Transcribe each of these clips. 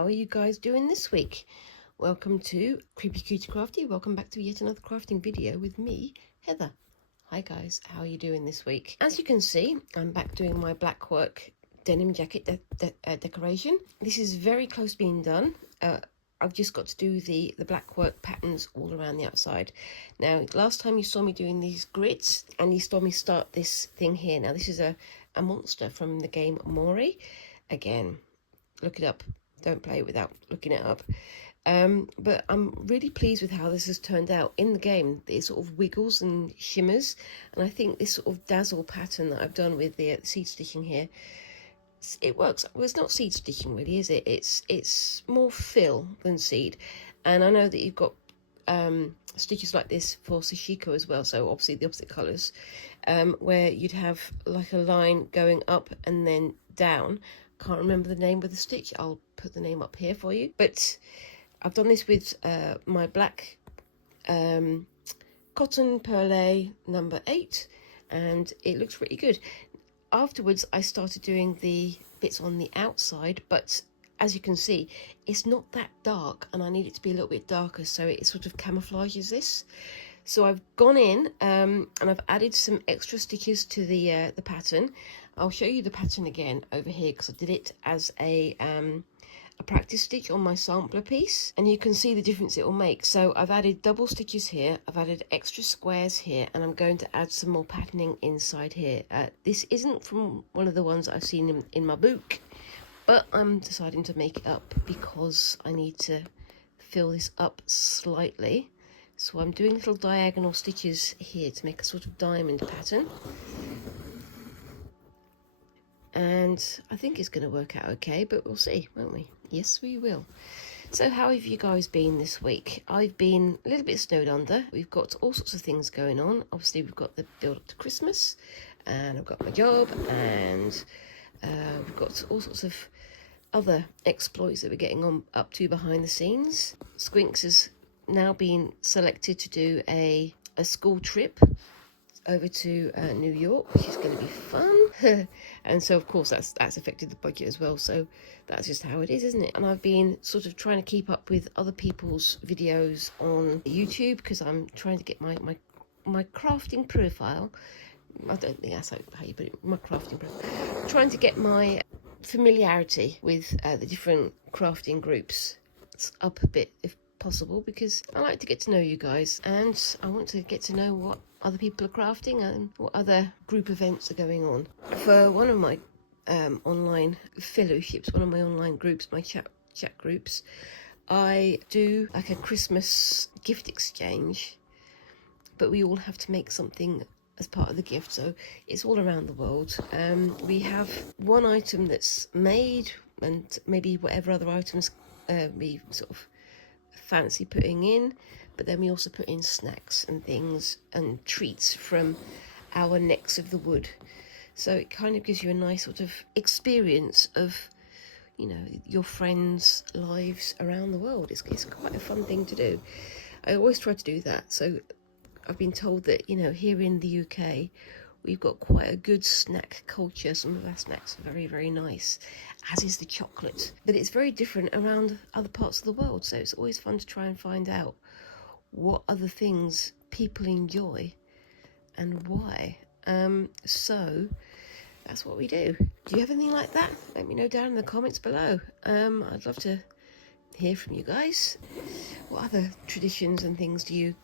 how are you guys doing this week? Welcome to Creepy Cutie Crafty. Welcome back to yet another crafting video with me, Heather. Hi guys, how are you doing this week? As you can see, I'm back doing my blackwork denim jacket decoration. This is very close being done. I've just got to do the blackwork patterns all around the outside. Now, last time you saw me doing these grits, and you saw me start this thing here. Now, this is a monster from the game Omori. Again, look it up. Don't play it without looking it up. But I'm really pleased with how this has turned out in the game. It sort of wiggles and shimmers, and I think this sort of dazzle pattern that I've done with the seed stitching here, it works. Well, it's not seed stitching really, is it? It's more fill than seed. And I know that you've got stitches like this for sashiko as well, so obviously the opposite colours, where you'd have like a line going up and then down. Can't remember the name of the stitch. I'll put the name up here for you. But I've done this with my black cotton perlé number 8, and it looks pretty good. Afterwards, I started doing the bits on the outside, but as you can see, it's not that dark, and I need it to be a little bit darker, so it sort of camouflages this. So I've gone in and I've added some extra stitches to the pattern. I'll show you the pattern again over here because I did it as a practice stitch on my sampler piece, and you can see the difference it will make. So I've added double stitches here, I've added extra squares here, and I'm going to add some more patterning inside here. This isn't from one of the ones I've seen in my book, but I'm deciding to make it up because I need to fill this up slightly. So I'm doing little diagonal stitches here to make a sort of diamond pattern, and I think it's going to work out okay, but we'll see, won't we? Yes, we will. So how have you guys been this week? I've been a little bit snowed under. We've got all sorts of things going on. Obviously, we've got the build up to Christmas, and I've got my job, and we've got all sorts of other exploits that we're getting on up to behind the scenes. Squinks has now been selected to do a school trip over to New York, which is going to be fun. And so of course that's affected the budget as well, so that's just how it is, isn't it? And I've been sort of trying to keep up with other people's videos on YouTube because I'm trying to get my crafting profile. I don't think that's how you put it, my crafting profile. Trying to get my familiarity with the different crafting groups up a bit if possible, because I like to get to know you guys, and I want to get to know what other people are crafting and what other group events are going on. For one of my online fellowships, one of my online groups, my chat groups, I do like a Christmas gift exchange, but we all have to make something as part of the gift, so it's all around the world. We have one item that's made, and maybe whatever other items we sort of fancy putting in, but then we also put in snacks and things and treats from our necks of the wood. So it kind of gives you a nice sort of experience of, you know, your friends' lives around the world. It's quite a fun thing to do. I always try to do that. So I've been told that, you know, here in the UK, we've got quite a good snack culture. Some of our snacks are very, very nice, as is the chocolate. But it's very different around other parts of the world, so it's always fun to try and find out what other things people enjoy and why. So that's what we do. Do you have anything like that? Let me know down in the comments below. I'd love to hear from you guys. What other traditions and things do you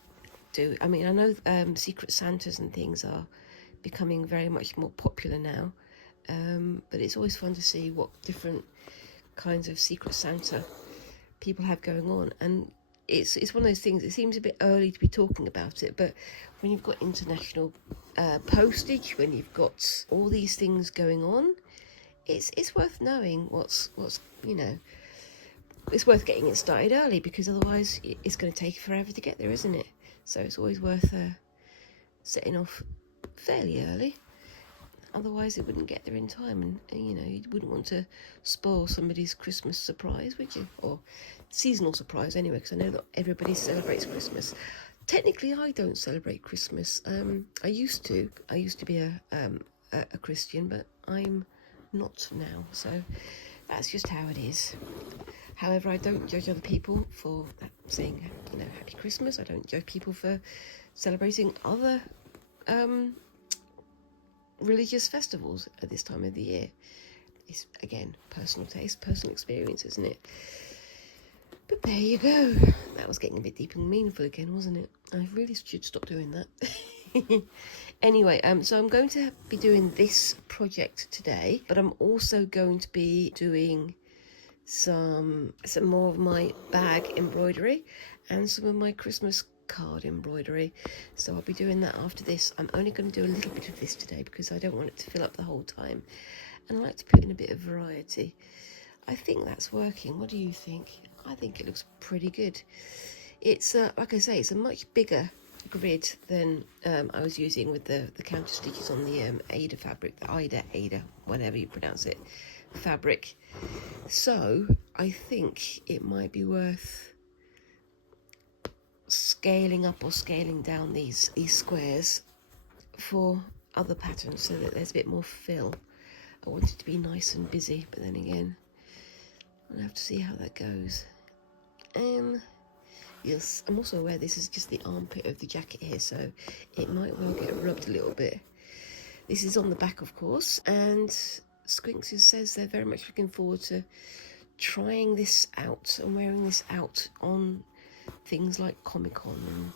do? I mean, I know Secret Santas and things are becoming very much more popular now, but it's always fun to see what different kinds of Secret Santa people have going on. And it's one of those things, it seems a bit early to be talking about it, but when you've got international postage, when you've got all these things going on, it's worth knowing what's you know, it's worth getting it started early, because otherwise it's going to take forever to get there, isn't it? So it's always worth setting off fairly early, otherwise it wouldn't get there in time, and you know, you wouldn't want to spoil somebody's Christmas surprise, would you? Or seasonal surprise anyway, because I know that everybody celebrates Christmas. Technically I don't celebrate Christmas. I used to be a Christian, but I'm not now, so that's just how it is. However, I don't judge other people for saying, Happy Christmas. I don't judge people for celebrating other religious festivals at this time of the year. It's, again, personal taste, personal experience, isn't it? But there you go. That was getting a bit deep and meaningful again, wasn't it? I really should stop doing that. Anyway, so I'm going to be doing this project today, but I'm also going to be doing some more of my bag embroidery and some of my Christmas card embroidery. So I'll be doing that after this. I'm only going to do a little bit of this today because I don't want it to fill up the whole time, and I like to put in a bit of variety. I think that's working. What do you think? I think it looks pretty good. It's like I say, it's a much bigger grid than I was using with the counter stitches on the Ada fabric, the Ada, whatever you pronounce it, fabric. So I think it might be worth scaling up or scaling down these squares for other patterns so that there's a bit more fill. I want it to be nice and busy, but then again, I'll have to see how that goes. Yes, I'm also aware this is just the armpit of the jacket here, so it might well get rubbed a little bit. This is on the back, of course, and Squinks says they're very much looking forward to trying this out and wearing this out on things like Comic-Con and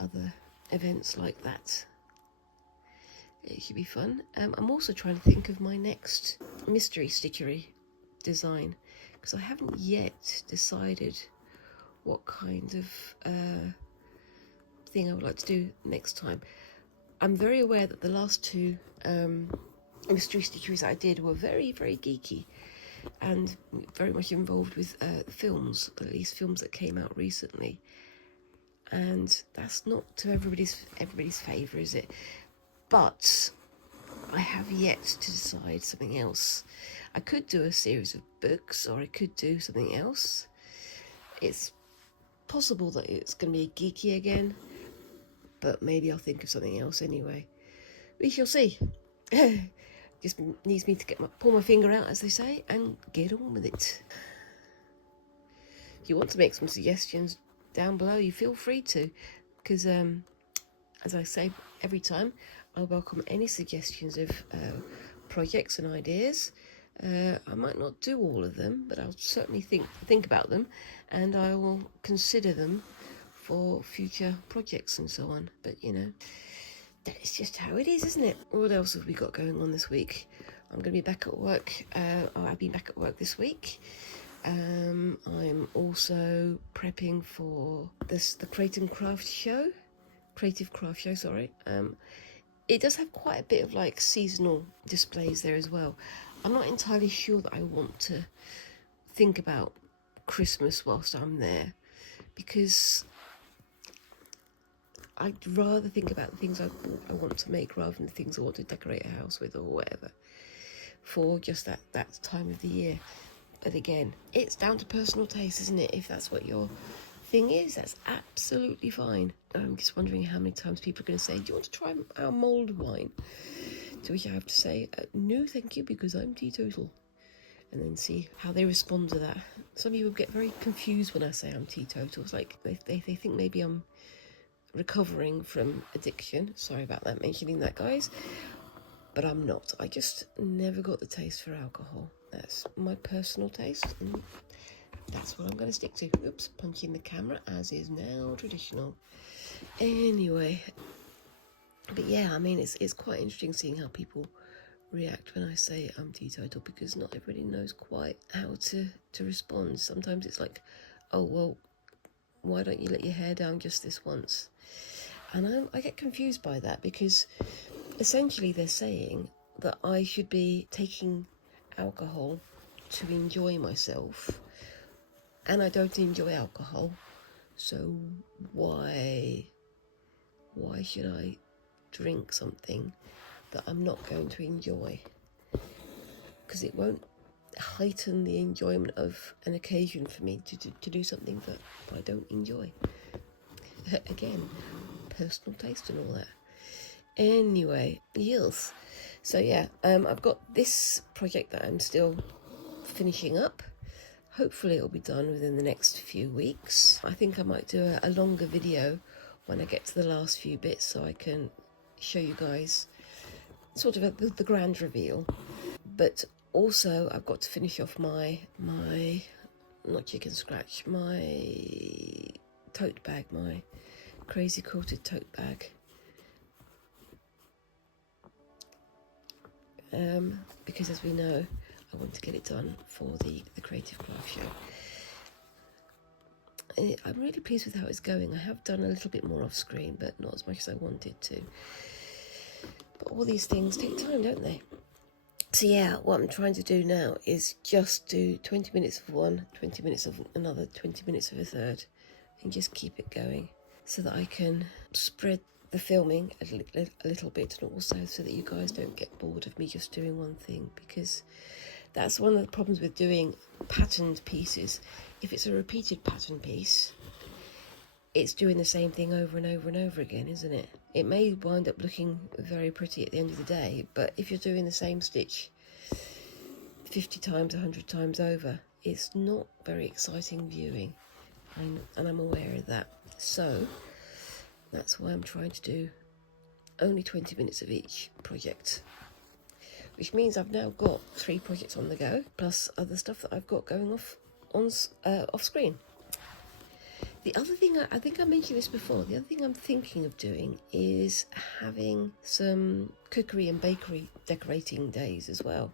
other events like that. It should be fun. I'm also trying to think of my next mystery stitchery design, because I haven't yet decided what kind of thing I would like to do next time. I'm very aware that the last two mystery stitcheries I did were very, very geeky and very much involved with films, at least films that came out recently. And that's not to everybody's favour, is it? But I have yet to decide something else. I could do a series of books, or I could do something else. It's possible that it's going to be geeky again, but maybe I'll think of something else anyway. We shall see. Just needs me to pull my finger out, as they say, and get on with it. If you want to make some suggestions down below, you feel free to, because as I say every time, I welcome any suggestions of projects and ideas. I might not do all of them, but I'll certainly think about them, and I will consider them for future projects and so on. But that's just how it is, isn't it? What else have we got going on this week? I'm going to be back at work. I've been back at work this week. I'm also prepping for the Creative Craft Show, sorry. It does have quite a bit of like seasonal displays there as well. I'm not entirely sure that I want to think about Christmas whilst I'm there, because I'd rather think about the things I want to make rather than the things I want to decorate a house with or whatever for just that time of the year. But again, it's down to personal taste, isn't it? If that's what your thing is, that's absolutely fine. I'm just wondering how many times people are going to say, do you want to try our mulled wine? To which I have to say, no thank you, because I'm teetotal. And then see how they respond to that. Some people get very confused when I say I'm teetotal. It's like they think maybe I'm recovering from addiction. Sorry about that, mentioning that, guys. But I'm not. I just never got the taste for alcohol. That's my personal taste, and that's what I'm going to stick to. Oops, punching the camera, as is now traditional. Anyway, but yeah, I mean, it's quite interesting seeing how people react when I say I'm teetotal, because not everybody knows quite how to respond. Sometimes it's like, oh, well, why don't you let your hair down just this once? And I get confused by that, because essentially they're saying that I should be taking alcohol to enjoy myself, and I don't enjoy alcohol, so why should I drink something that I'm not going to enjoy? Because it won't heighten the enjoyment of an occasion for me to do something that I don't enjoy. Again, personal taste and all that. Anyway, yes. So yeah, I've got this project that I'm still finishing up. Hopefully it'll be done within the next few weeks. I think I might do a longer video when I get to the last few bits so I can show you guys sort of the grand reveal. But also I've got to finish off my not chicken scratch, my tote bag, my crazy quilted tote bag. Because as we know, I want to get it done for the Creative Craft Show. I'm really pleased with how it's going. I have done a little bit more off screen, but not as much as I wanted to. But all these things take time, don't they? So yeah, what I'm trying to do now is just do 20 minutes of one, 20 minutes of another, 20 minutes of a third, and just keep it going so that I can spread the filming a little bit, and also so that you guys don't get bored of me just doing one thing, because that's one of the problems with doing patterned pieces. If it's a repeated pattern piece, it's doing the same thing over and over and over again, isn't it? It may wind up looking very pretty at the end of the day, but if you're doing the same stitch 50 times, 100 times over, it's not very exciting viewing, and I'm aware of that. So that's why I'm trying to do only 20 minutes of each project, which means I've now got 3 projects on the go, plus other stuff that I've got going off screen. The other thing, I think I mentioned this before, the other thing I'm thinking of doing is having some cookery and bakery decorating days as well.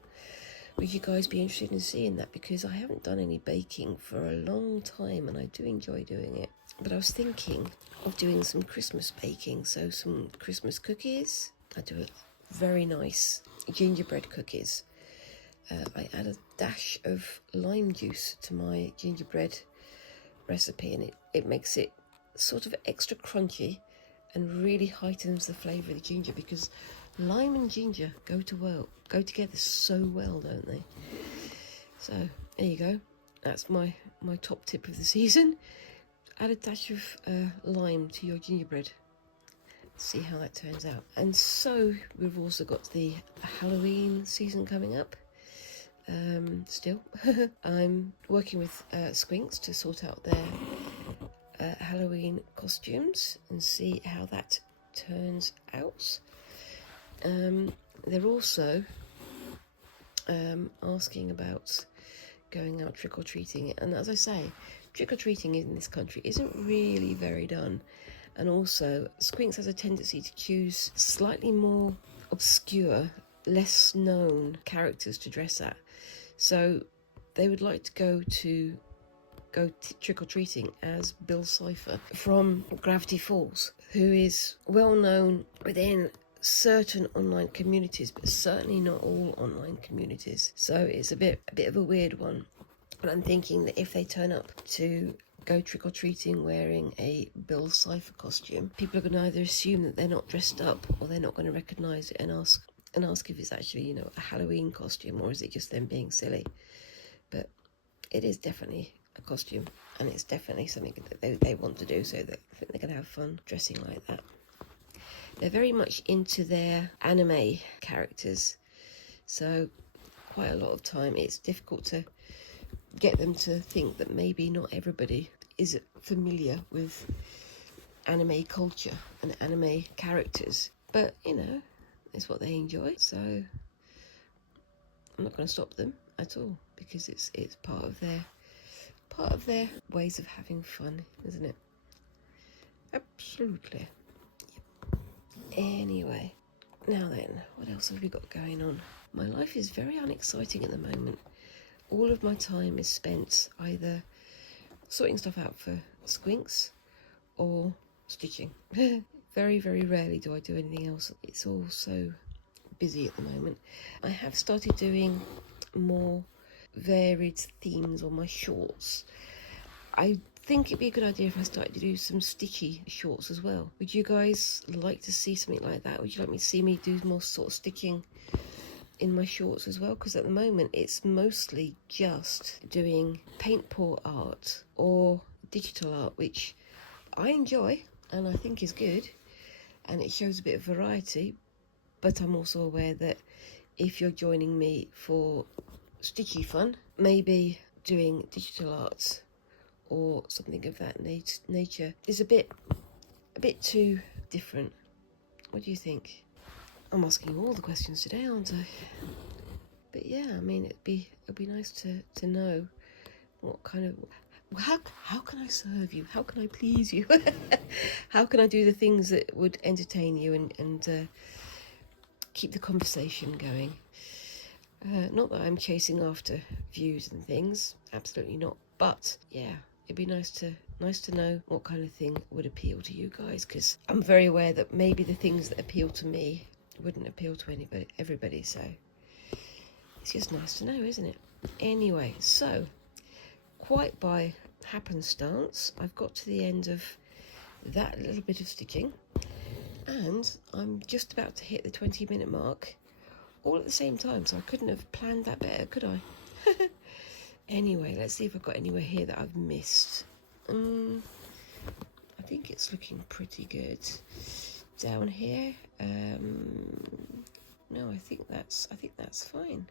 Would you guys be interested in seeing that? Because I haven't done any baking for a long time and I do enjoy doing it. But I was thinking of doing some Christmas baking, so some Christmas cookies. I do a very nice gingerbread cookies. I add a dash of lime juice to my gingerbread recipe, and it makes it sort of extra crunchy and really heightens the flavour of the ginger, because lime and ginger go together so well, don't they? So there you go, that's my top tip of the season. Add a dash of lime to your gingerbread, see how that turns out. And so we've also got the Halloween season coming up. Still I'm working with Squinks to sort out their Halloween costumes and see how that turns out. They're also asking about going out trick-or-treating, and as I say, trick-or-treating in this country isn't really very done, and also Squinks has a tendency to choose slightly more obscure, less known characters to dress at. So they would like to go trick-or-treating as Bill Cipher from Gravity Falls, who is well known within certain online communities, but certainly not all online communities. So it's a bit of a weird one. And I'm thinking that if they turn up to go trick-or-treating wearing a Bill Cipher costume, people are going to either assume that they're not dressed up, or they're not going to recognise it and ask if it's actually, a Halloween costume, or is it just them being silly. But it is definitely a costume, and it's definitely something that they want to do, so that I think they're going to have fun dressing like that. They're very much into their anime characters, so quite a lot of time it's difficult to get them to think that maybe not everybody is familiar with anime culture and anime characters, but it's what they enjoy, so I'm not going to stop them at all, because it's part of their ways of having fun, isn't it? Absolutely. Yep. Anyway, now then, what else have we got going on? My life is very unexciting at the moment. All of my time is spent either sorting stuff out for Squinks or stitching. Very, very rarely do I do anything else. It's all so busy at the moment. I have started doing more varied themes on my shorts. I think it'd be a good idea if I started to do some stitchy shorts as well. Would you guys like to see something like that? Would you like me to see me do more sort of stitching in my shorts as well? Because at the moment it's mostly just doing paint pour art or digital art, which I enjoy and I think is good, and it shows a bit of variety. But I'm also aware that if you're joining me for stitchy fun, maybe doing digital arts or something of that nature is a bit too different. What do you think? I'm asking all the questions today, aren't I? But yeah, I mean, it'd be nice to know what kind of, how can I serve you? How can I please you? How can I do the things that would entertain you and keep the conversation going? Not that I'm chasing after views and things, absolutely not. But yeah, it'd be nice to know what kind of thing would appeal to you guys, because I'm very aware that maybe the things that appeal to me wouldn't appeal to everybody. So it's just nice to know, isn't it? Anyway, so quite by happenstance, I've got to the end of that little bit of stitching, and I'm just about to hit the 20-minute mark, all at the same time, so I couldn't have planned that better, could I? Anyway, let's see if I've got anywhere here that I've missed. I think it's looking pretty good. Down here, no, I think that's fine.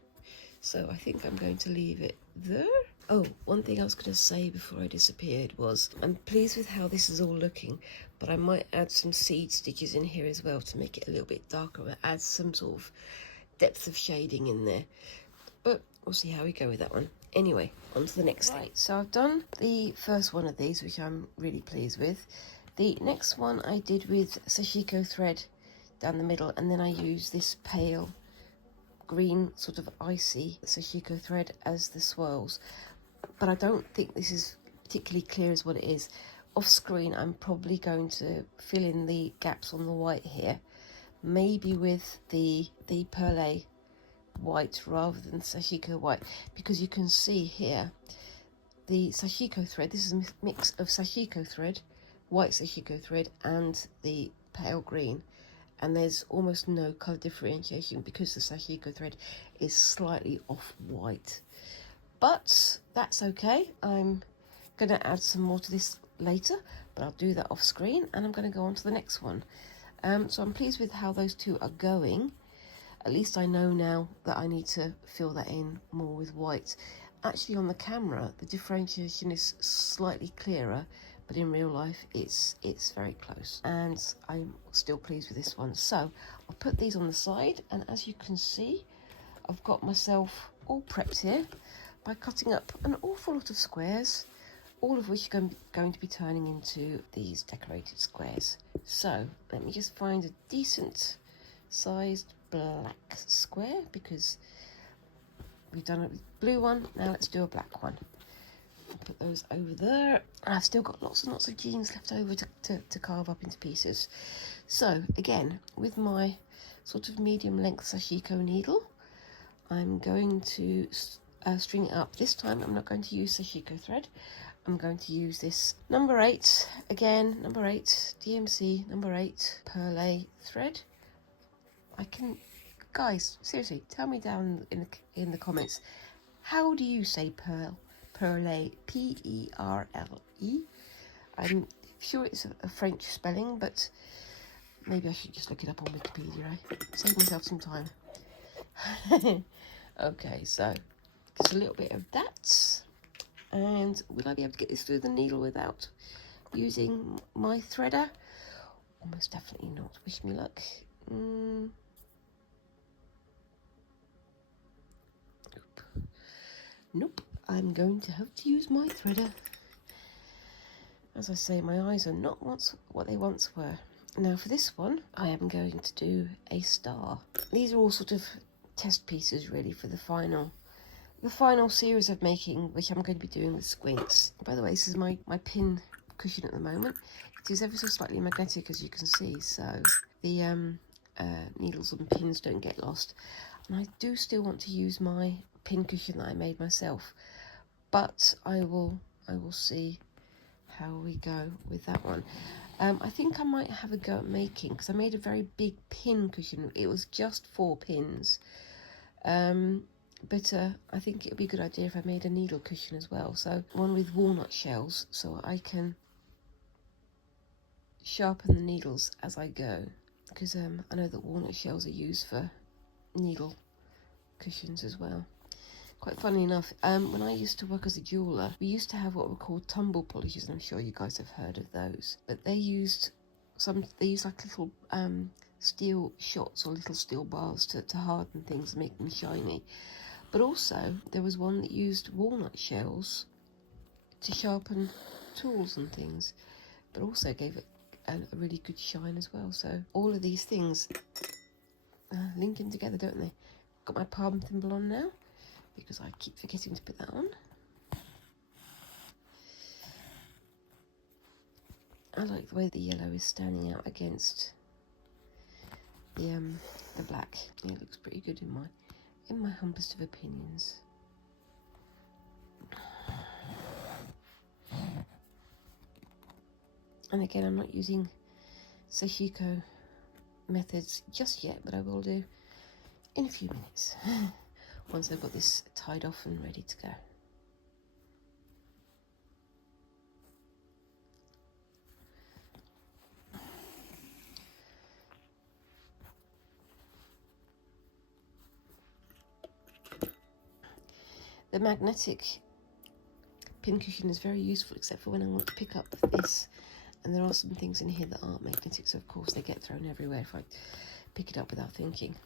So I think I'm going to leave it there. Oh, one thing I was going to say before I disappeared was I'm pleased with how this is all looking, but I might add some seed stitches in here as well to make it a little bit darker, add some sort of depth of shading in there. But we'll see how we go with that one. Anyway, on to the next thing. So I've done the first one of these, which I'm really pleased with. The next one I did with sashiko thread down the middle, and then I used this pale green sort of icy sashiko thread as the swirls. But I don't think this is particularly clear as what it is. Off screen, I'm probably going to fill in the gaps on the white here, maybe with the perle white rather than sashiko white, because you can see here the sashiko thread. This is a mix of sashiko thread, white sashiko thread, and the pale green, and there's almost no colour differentiation because the sashiko thread is slightly off white. But that's okay. I'm going to add some more to this later, but I'll do that off screen, and I'm going to go on to the next one. So I'm pleased with how those two are going. At least I know now that I need to fill that in more with white. Actually, on the camera, the differentiation is slightly clearer, but in real life, it's very close. And I'm still pleased with this one. So I'll put these on the side, and as you can see, I've got myself all prepped here by cutting up an awful lot of squares, all of which are going to be turning into these decorated squares. So let me just find a decent sized black square, because we've done a blue one, now let's do a black one. I'll put those over there. And I've still got lots and lots of jeans left over to carve up into pieces. So again, with my sort of medium length sashiko needle, I'm going to string it up. This time I'm not going to use sashiko thread. I'm going to use this number 8, again, number 8, DMC number 8 perle thread. Guys, seriously, tell me down in the comments, how do you say perle? Perle, P-E-R-L-E. I'm sure it's a French spelling, but maybe I should just look it up on Wikipedia, eh? Save myself some time. Okay, so just a little bit of that. And will I be able to get this through the needle without using my threader? Almost definitely not. Wish me luck. Nope, I'm going to have to use my threader. As I say, my eyes are not what they once were. Now for this one, I am going to do a star. These are all sort of test pieces really for the final series of making, which I'm going to be doing with squints. By the way, this is my pin cushion at the moment. It is ever so slightly magnetic, as you can see, so the needles and pins don't get lost. And I do still want to use my pin cushion that I made myself, but I will see how we go with that one. I think I might have a go at making, because I made a very big pin cushion. It was just 4 pins. But I think it would be a good idea if I made a needle cushion as well. So one with walnut shells, so I can sharpen the needles as I go. Because I know that walnut shells are used for needle cushions as well. Quite funny enough, when I used to work as a jeweller, we used to have what were called tumble polishes, and I'm sure you guys have heard of those. But they used like little steel shots or little steel bars to harden things and make them shiny. But also, there was one that used walnut shells to sharpen tools and thimbles, but also gave it a really good shine as well. So all of these things linking together, don't they? Got my palm thimble on now, because I keep forgetting to put that on. I like the way the yellow is standing out against the black. It looks pretty good in my humblest of opinions. And again, I'm not using Sashiko methods just yet, but I will do in a few minutes once I've got this tied off and ready to go. The magnetic pincushion is very useful, except for when I want to pick up this, and there are some things in here that aren't magnetic, so of course they get thrown everywhere if I pick it up without thinking.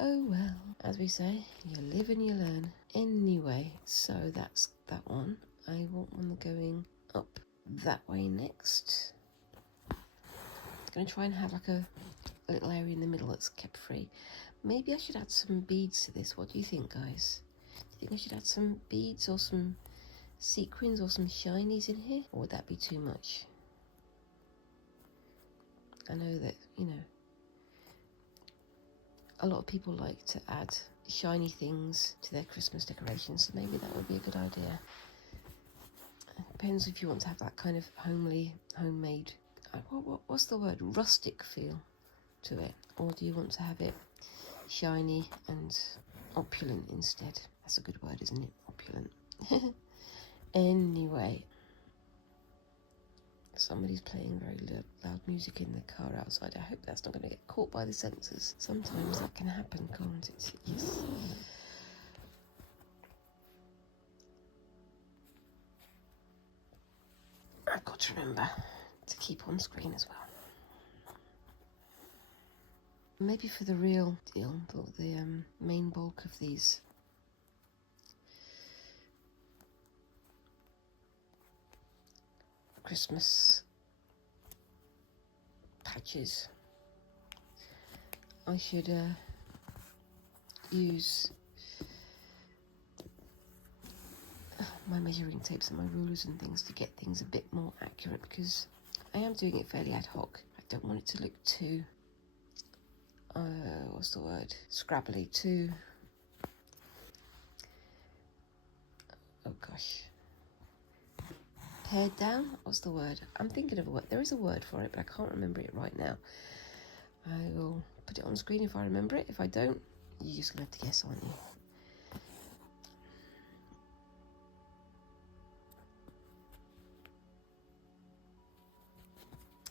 Oh well, as we say, you live and you learn. Anyway, so that's that one. I want one going up that way next. I'm going to try and have like a little area in the middle that's kept free. Maybe I should add some beads to this. What do you think, guys? Do you think I should add some beads or some sequins or some shinies in here? Or would that be too much? I know that, you know, a lot of people like to add shiny things to their Christmas decorations, so maybe that would be a good idea. It depends if you want to have that kind of homemade, what's the word, rustic feel to it, or do you want to have it shiny and opulent instead? That's a good word, isn't it? Opulent. Anyway, somebody's playing very loud music in the car outside. I hope that's not going to get caught by the sensors. Sometimes that can happen, can't it? Yes. I've got to remember to keep on screen as well. Maybe for the real deal, the main bulk of these Christmas patches, I should use my measuring tapes and my rulers and things to get things a bit more accurate, because I am doing it fairly ad hoc. I don't want it to look too what's the word, scrabbly, too, oh gosh, pared down. What's the word? I'm thinking of a word. There is a word for it, but I can't remember it right now. I will put it on screen if I remember it. If I don't, you're just gonna have to guess, aren't you?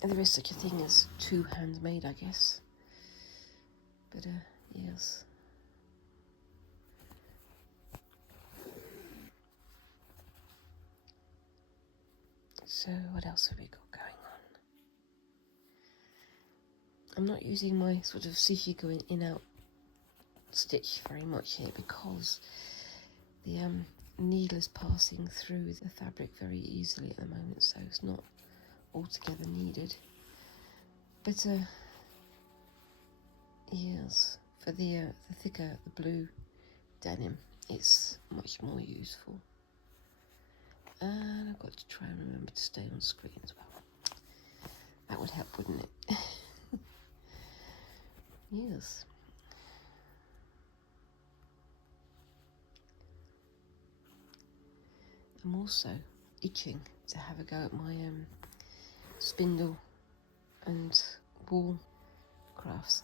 And there is such a thing as too handmade, I guess. But yes. So what else have we got going on? I'm not using my sort of Sashiko in-out stitch very much here, because the needle is passing through the fabric very easily at the moment, so it's not altogether needed. But yes, for the thicker, the blue denim, it's much more useful. And I've got to try and remember to stay on screen as well. That would help, wouldn't it? Yes. I'm also itching to have a go at my spindle and wool crafts.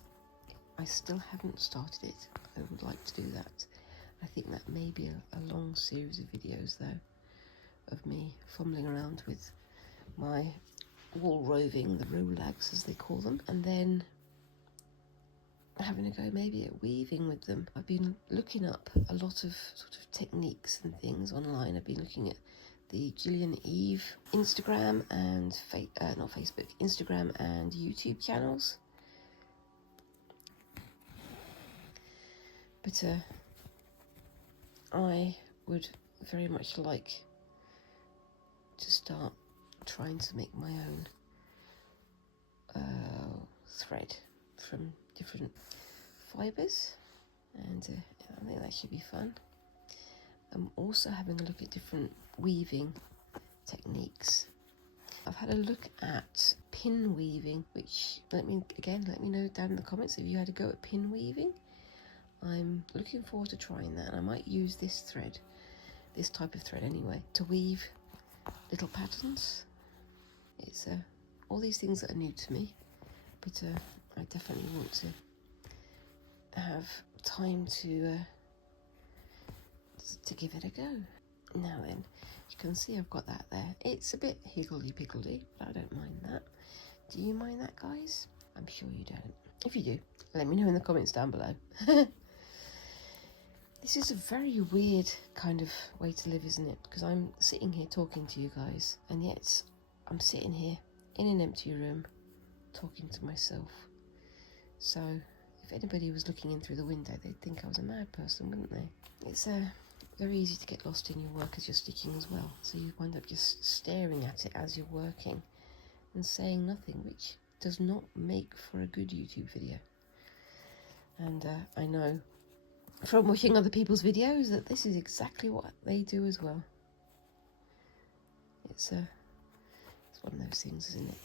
I still haven't started it. I would like to do that. I think that may be a long series of videos though, of me fumbling around with my wool roving, the roulags as they call them, and then having a go maybe at weaving with them. I've been looking up a lot of sort of techniques and things online. I've been looking at the Gillian Eve Instagram and not Facebook, Instagram and YouTube channels. But I would very much like to start trying to make my own thread from different fibres, and I think that should be fun. I'm also having a look at different weaving techniques. I've had a look at pin weaving, which let me know down in the comments if you had a go at pin weaving. I'm looking forward to trying that, and I might use this thread, this type of thread anyway, to weave little patterns. It's all these things that are new to me, but I definitely want to have time to give it a go. Now then, you can see I've got that there. It's a bit higgledy-piggledy, but I don't mind that. Do you mind that, guys? I'm sure you don't. If you do, let me know in the comments down below. This is a very weird kind of way to live, isn't it? Because I'm sitting here talking to you guys, and yet I'm sitting here in an empty room talking to myself. So if anybody was looking in through the window, they'd think I was a mad person, wouldn't they? It's very easy to get lost in your work as you're stitching as well. So you wind up just staring at it as you're working and saying nothing, which does not make for a good YouTube video. And I know from watching other people's videos that this is exactly what they do as well. It's one of those things, isn't it?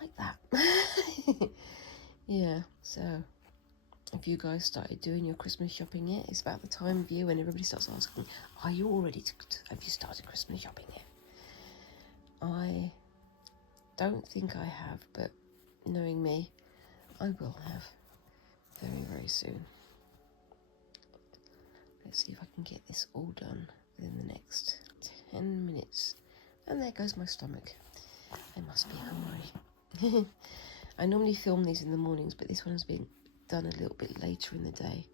Like that. Yeah, so if you guys started doing your Christmas shopping yet, it's about the time of year when everybody starts asking, are you all ready have you started Christmas shopping yet? I don't think I have, but knowing me, I will have very, very soon. Let's see if I can get this all done within the next 10 minutes. And there goes my stomach. I must be hungry. I normally film these in the mornings, but this one's been done a little bit later in the day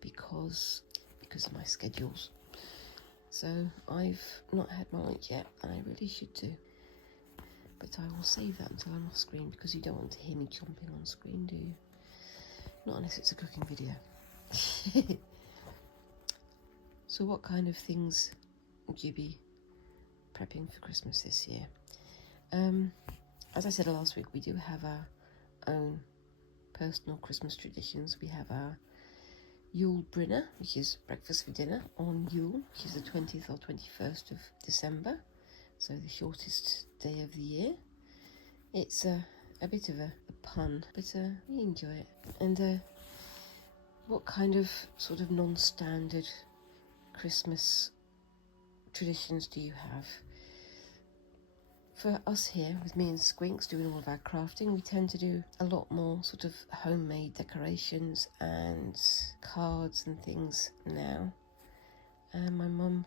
because of my schedules. So I've not had my lunch yet, and I really should do. But I will save that until I'm off screen, because you don't want to hear me chomping on screen, do you? Not unless it's a cooking video. So what kind of things would you be prepping for Christmas this year? As I said last week, we do have our own personal Christmas traditions. We have our Yule Brinner, which is breakfast for dinner on Yule, which is the 20th or 21st of December, so the shortest day of the year. It's a bit of a pun, but we enjoy it. And what kind of sort of non-standard Christmas traditions do you have? For us here, with me and Squinks doing all of our crafting, we tend to do a lot more sort of homemade decorations and cards and things now. And my mum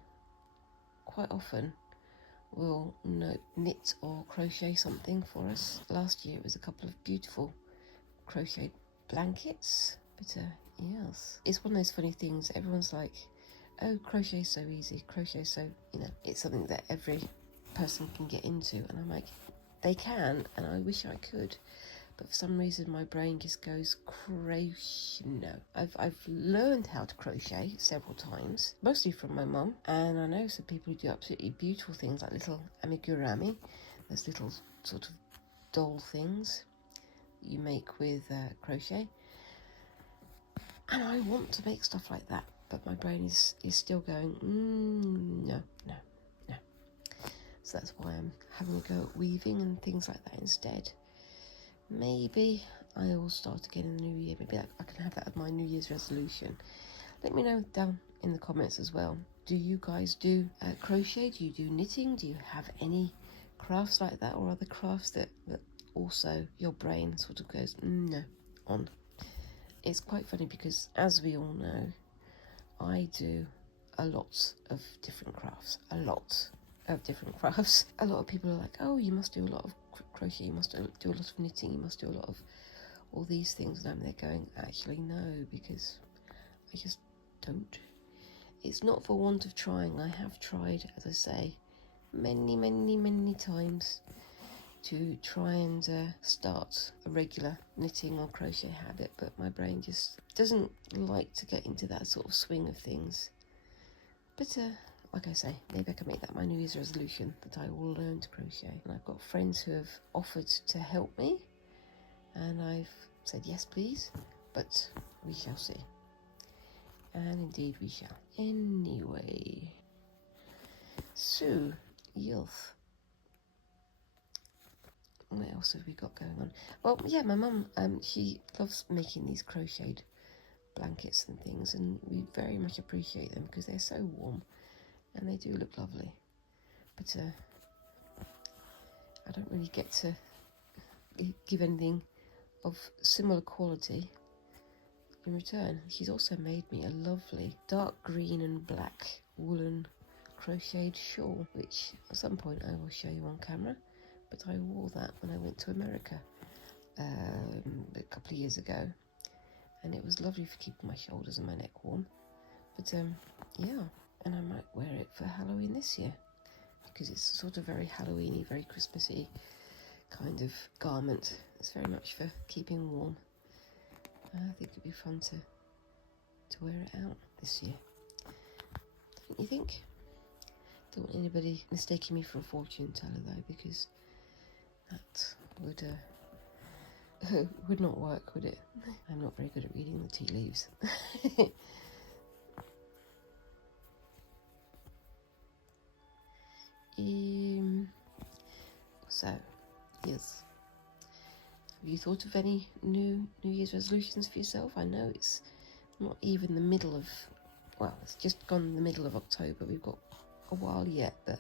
quite often will knit or crochet something for us. Last year it was a couple of beautiful crocheted blankets. But yes, it's one of those funny things. Everyone's like, oh, crochet's so easy, crochet's so, it's something that every person can get into, and I'm like, they can, and I wish I could, but for some reason my brain just goes crochet. No, I've learned how to crochet several times, mostly from my mum, and I know some people who do absolutely beautiful things like little amigurumi, those little sort of doll things you make with crochet, and I want to make stuff like that, but my brain is still going, no. So that's why I'm having a go at weaving and things like that instead. Maybe I will start again in the new year. Maybe I can have that as my New Year's resolution. Let me know down in the comments as well. Do you guys do crochet? Do you do knitting? Do you have any crafts like that, or other crafts that also your brain sort of goes, no, on. It's quite funny because, as we all know, I do a lot of different crafts. A lot of people are like, oh, you must do a lot of crochet, you must do a lot of knitting, you must do a lot of all these things. And I'm there going, actually, no, because I just don't. It's not for want of trying. I have tried, as I say, many times to try and start a regular knitting or crochet habit, but my brain just doesn't like to get into that sort of swing of things. But like I say, maybe I can make that my New Year's resolution, that I will learn to crochet. And I've got friends who have offered to help me, and I've said yes please, but we shall see. And indeed we shall. Anyway, so yes, what else have we got going on? Well, yeah, my mum, she loves making these crocheted blankets and things, and we very much appreciate them because they're so warm and they do look lovely. But I don't really get to give anything of similar quality in return. She's also made me a lovely dark green and black woolen crocheted shawl, which at some point I will show you on camera. But I wore that when I went to America a couple of years ago, and it was lovely for keeping my shoulders and my neck warm. But yeah, and I might wear it for Halloween this year because it's sort of very Halloweeny, very Christmassy kind of garment. It's very much for keeping warm. I think it'd be fun to wear it out this year. Don't you think? Don't want anybody mistaking me for a fortune teller though, because that would not work, would it? I'm not very good at reading the tea leaves. So, yes. Have you thought of any New Year's resolutions for yourself? I know it's not even the middle of, well, it's just gone the middle of October. We've got a while yet, but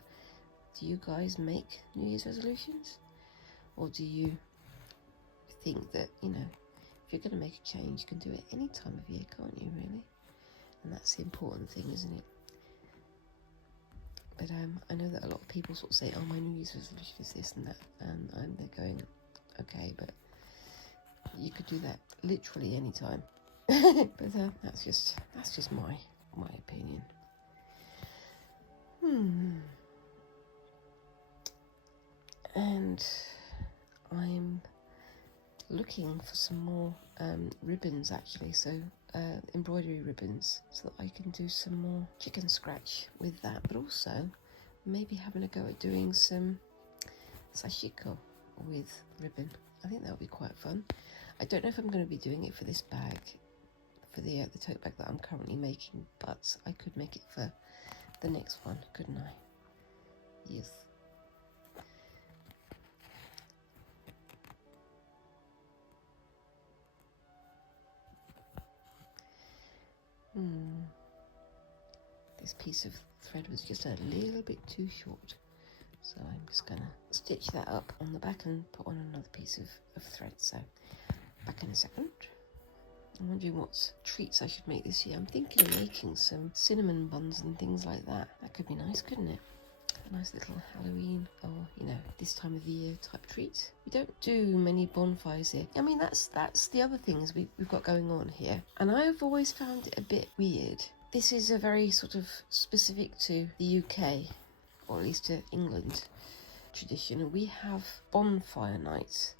do you guys make New Year's resolutions? Or do you think that, you know, if you're going to make a change, you can do it any time of year, can't you, really? And that's the important thing, isn't it? But I know that a lot of people sort of say, oh, my New Year's resolution is this and that, and they're going, okay, but you could do that literally any time. But that's just my opinion. And I'm looking for some more ribbons, actually, so embroidery ribbons, so that I can do some more chicken scratch with that, but also maybe having a go at doing some sashiko with ribbon. I think that would be quite fun. I don't know if I'm going to be doing it for this bag, for the tote bag that I'm currently making, but I could make it for the next one, couldn't I? Yes. This piece of thread was just a little bit too short, so I'm just gonna stitch that up on the back and put on another piece of thread. So back in a second. I'm wondering what treats I should make this year. I'm thinking of making some cinnamon buns and things like that. That could be nice, couldn't it? A nice little Halloween, or, you know, this time of the year type treat. We don't do many bonfires here. I mean, that's the other things we've got going on here. And I've always found it a bit weird. This is a very sort of specific to the UK, or at least to England, tradition. We have bonfire nights.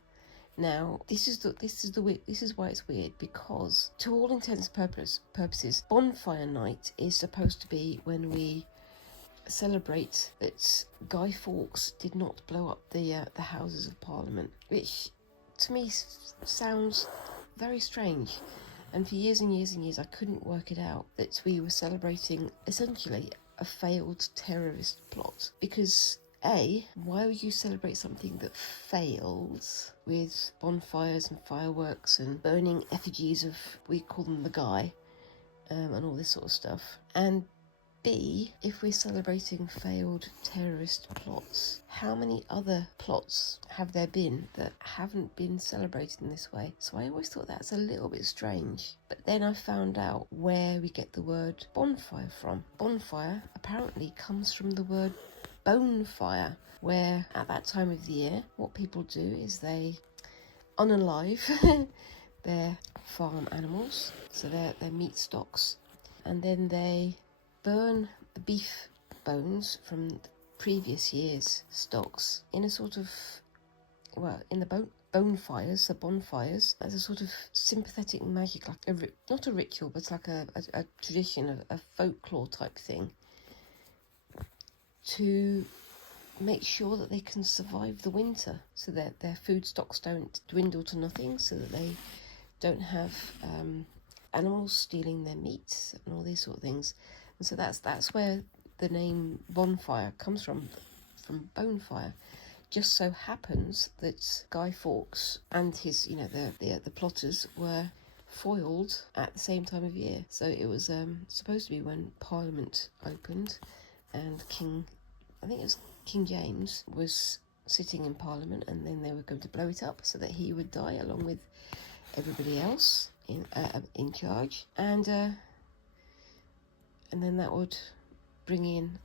Now, this is why it's weird, because to all intents and purposes, bonfire night is supposed to be when we celebrate that Guy Fawkes did not blow up the Houses of Parliament, which to me sounds very strange. And for years and years and years, I couldn't work it out that we were celebrating essentially a failed terrorist plot. Because A, why would you celebrate something that fails with bonfires and fireworks and burning effigies of, we call them the Guy, and all this sort of stuff? And B, if we're celebrating failed terrorist plots, how many other plots have there been that haven't been celebrated in this way? So I always thought that's a little bit strange. But then I found out where we get the word bonfire from. Bonfire apparently comes from the word bonefire, where at that time of the year, what people do is they unalive their farm animals, so their meat stocks, and then they burn the beef bones from the previous year's stocks in a sort of, well, in the bonfires, the bonfires, as a sort of sympathetic magic, like not a ritual, but like a tradition, a folklore type thing, to make sure that they can survive the winter, so that their food stocks don't dwindle to nothing, so that they don't have animals stealing their meat and all these sort of things. And so that's where the name bonfire comes from bonefire. Just so happens that Guy Fawkes and his, the plotters were foiled at the same time of year. So it was supposed to be when Parliament opened, and I think it was King James was sitting in Parliament, and then they were going to blow it up so that he would die along with everybody else in charge, and then that would bring in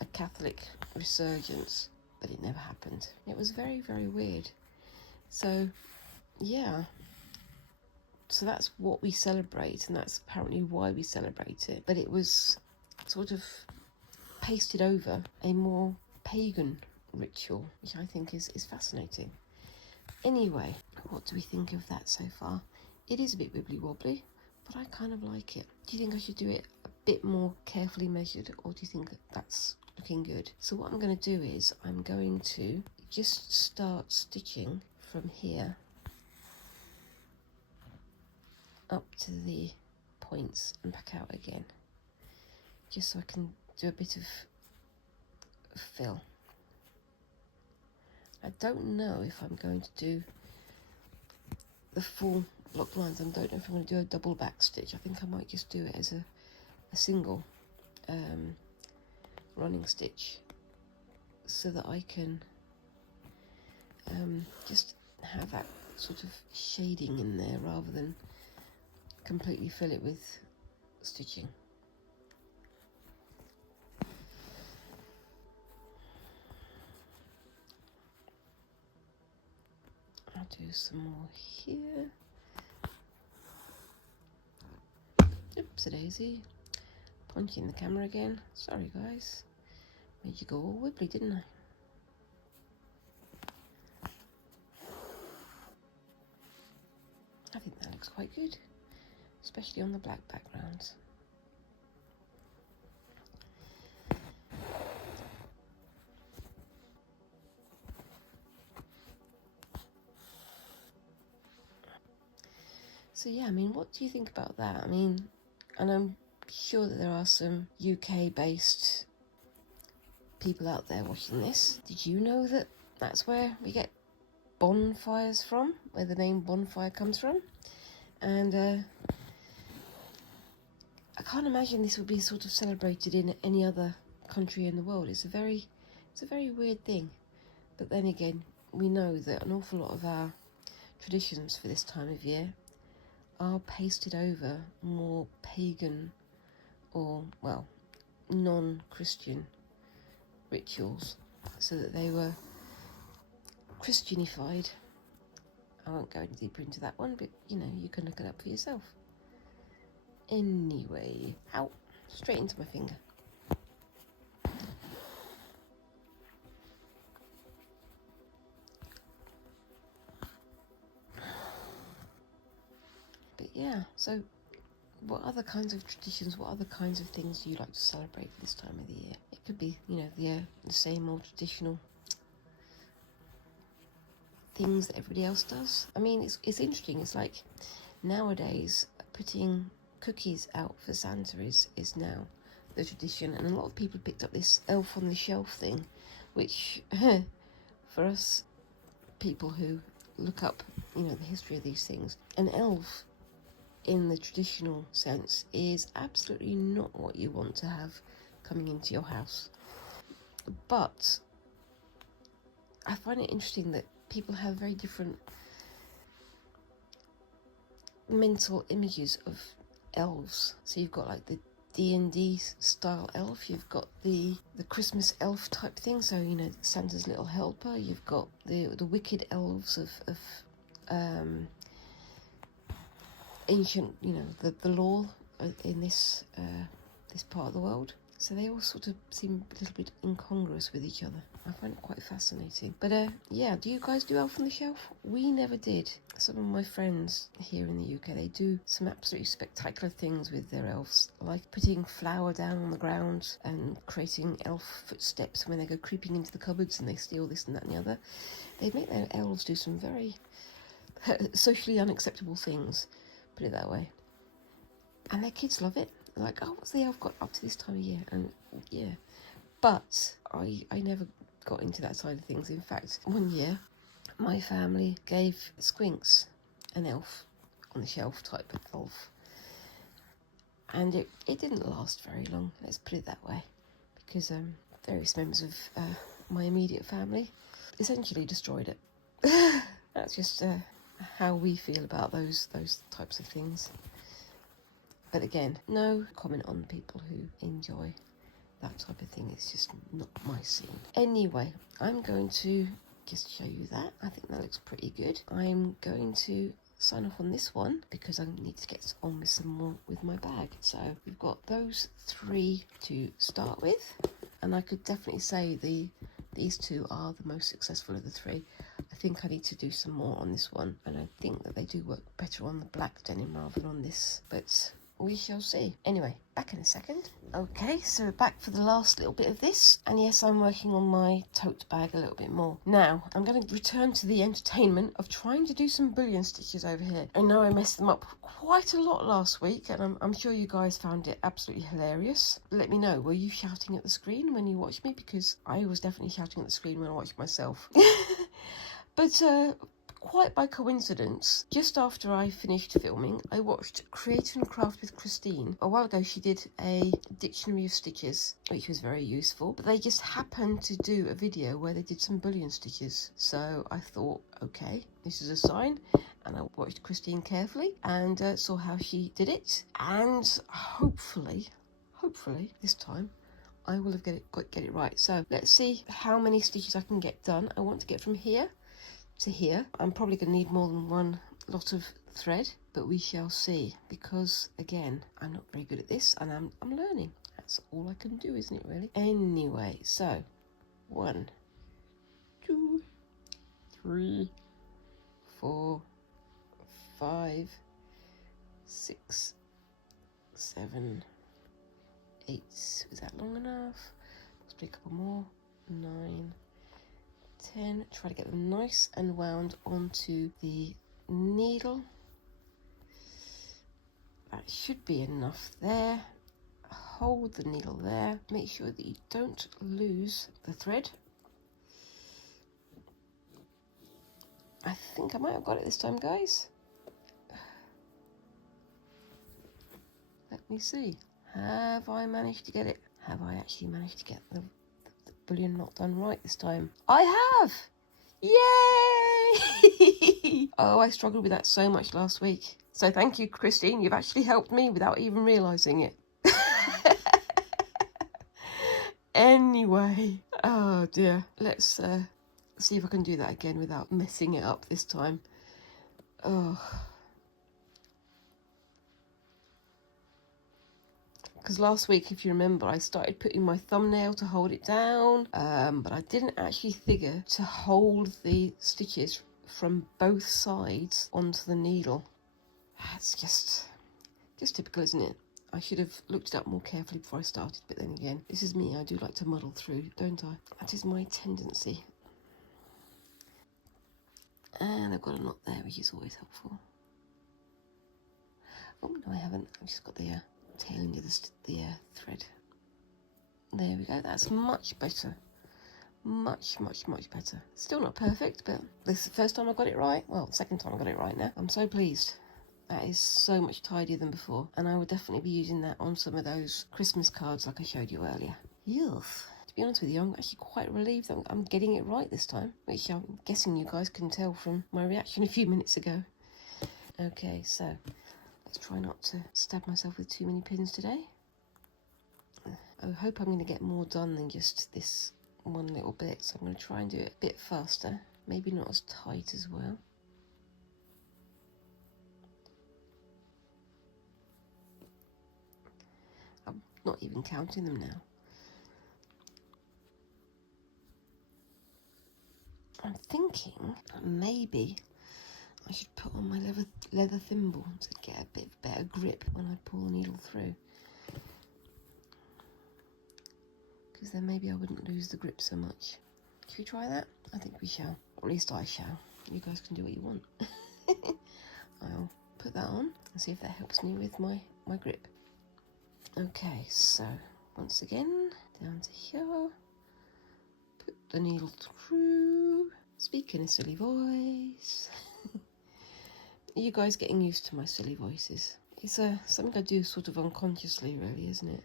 a Catholic resurgence, but it never happened. It was very, very weird. So yeah, so that's what we celebrate, and that's apparently why we celebrate it. But it was sort of pasted over a more pagan ritual, which I think is fascinating. Anyway, what do we think of that so far? It is a bit wibbly wobbly, but I kind of like it. Do you think I should do it a bit more carefully measured, or do you think that's looking good? So what I'm going to do is I'm going to just start stitching from here up to the points and back out again, just so I can do a bit of fill. I don't know if I'm going to do the full block lines. I don't know if I'm going to do a double back stitch. I think I might just do it as a single running stitch, so that I can just have that sort of shading in there rather than completely fill it with stitching. I'll do some more here. Oopsie-daisy. Pointing the camera again. Sorry guys. Made you go all wibbly, didn't I? I think that looks quite good, especially on the black backgrounds. So yeah, I mean, what do you think about that? I mean, and I'm sure that there are some UK-based people out there watching this. Did you know that that's where we get bonfires from, where the name bonfire comes from? And I can't imagine this would be sort of celebrated in any other country in the world. It's a very weird thing. But then again, we know that an awful lot of our traditions for this time of year are pasted over more pagan or, well, non-Christian rituals, so that they were Christianified. I won't go any deeper into that one, but you can look it up for yourself. Anyway, ow, straight into my finger. But yeah, so what other kinds of traditions, what other kinds of things do you like to celebrate for this time of the year? It could be, the same old traditional things that everybody else does. I mean, it's interesting. It's like nowadays putting cookies out for Santa is now the tradition, and a lot of people picked up this elf on the shelf thing, which for us people who look up the history of these things, an elf in the traditional sense is absolutely not what you want to have coming into your house. But I find it interesting that people have very different mental images of elves. So you've got like the D&D style elf, you've got the Christmas elf type thing, so you know, Santa's little helper, you've got the wicked elves of ancient, you know, the lore in this part of the world. So they all sort of seem a little bit incongruous with each other. I find it quite fascinating. But yeah, do you guys do Elf on the Shelf? We never did. Some of my friends here in the UK, they do some absolutely spectacular things with their elves, like putting flour down on the ground and creating elf footsteps when they go creeping into the cupboards and they steal this and that and the other. They make their elves do some very socially unacceptable things, put it that way. And their kids love it. They're like, oh, what's the elf got up to this time of year? And yeah, but I never got into that side of things. In fact, one year, my family gave Squinks an Elf on the Shelf type elf. And it didn't last very long, let's put it that way. Because various members of my immediate family essentially destroyed it. That's just how we feel about those types of things. But again, no comment on people who enjoy that type of thing. It's just not my scene. Anyway, I'm going to just show you that. I think that looks pretty good. I'm going to sign off on this one because I need to get on with some more with my bag. So we've got those 3 to start with. And I could definitely say these 2 are the most successful of the 3. I think I need to do some more on this one. And I think that they do work better on the black denim rather than on this. But we shall see. Anyway, back in a second. Okay, so we're back for the last little bit of this. And yes, I'm working on my tote bag a little bit more. Now, I'm going to return to the entertainment of trying to do some bullion stitches over here. I know I messed them up quite a lot last week, and I'm sure you guys found it absolutely hilarious. Let me know, were you shouting at the screen when you watched me? Because I was definitely shouting at the screen when I watched myself. But quite by coincidence, just after I finished filming, I watched Create and Craft with Christine. A while ago she did a dictionary of stitches, which was very useful, but they just happened to do a video where they did some bullion stitches. So I thought, okay, this is a sign, and I watched Christine carefully and saw how she did it, and hopefully this time I will have get it right. So let's see how many stitches I can get done. I want to get from here to here. I'm probably going to need more than one lot of thread, but we shall see, because again, I'm not very good at this and I'm learning. That's all I can do, isn't it, really? Anyway, so 1, 2, 3, 4, 5, 6, 7, 8. Is that long enough? Must be a couple more. 9, 10. Try to get them nice and wound onto the needle. That should be enough there. Hold the needle there. Make sure that you don't lose the thread. I think I might have got it this time, guys. Let me see. Have I managed to get it? Have I actually managed to get the bullion knot done right this time? I have! Yay! Oh, I struggled with that so much last week. So thank you, Christine. You've actually helped me without even realising it. Anyway, oh dear. Let's see if I can do that again without messing it up this time. Oh. Because last week, if you remember, I started putting my thumbnail to hold it down, but I didn't actually figure to hold the stitches from both sides onto the needle. That's just typical, isn't it? I should have looked it up more carefully before I started, but then again, this is me. I do like to muddle through, don't I? That is my tendency. And I've got a knot there, which is always helpful. Oh, no, I haven't. I've just got the tail end of the thread. There we go. That's much better. Much better. Still not perfect, but this is the first time I got it right. Well, the second time I got it right now. I'm so pleased. That is so much tidier than before, and I would definitely be using that on some of those Christmas cards like I showed you earlier. Yes. To be honest with you, I'm actually quite relieved that I'm getting it right this time, which I'm guessing you guys can tell from my reaction a few minutes ago. Okay, so let's try not to stab myself with too many pins today. I hope I'm going to get more done than just this one little bit, so I'm going to try and do it a bit faster, maybe not as tight as well. I'm not even counting them now. I'm thinking maybe I should put on my leather thimble to get a bit better grip when I pull the needle through. Because then maybe I wouldn't lose the grip so much. Should we try that? I think we shall. Or at least I shall. You guys can do what you want. I'll put that on and see if that helps me with my grip. Okay, so once again, down to here. Put the needle through. Speak in a silly voice. Are you guys getting used to my silly voices? It's something I do sort of unconsciously, really, isn't it?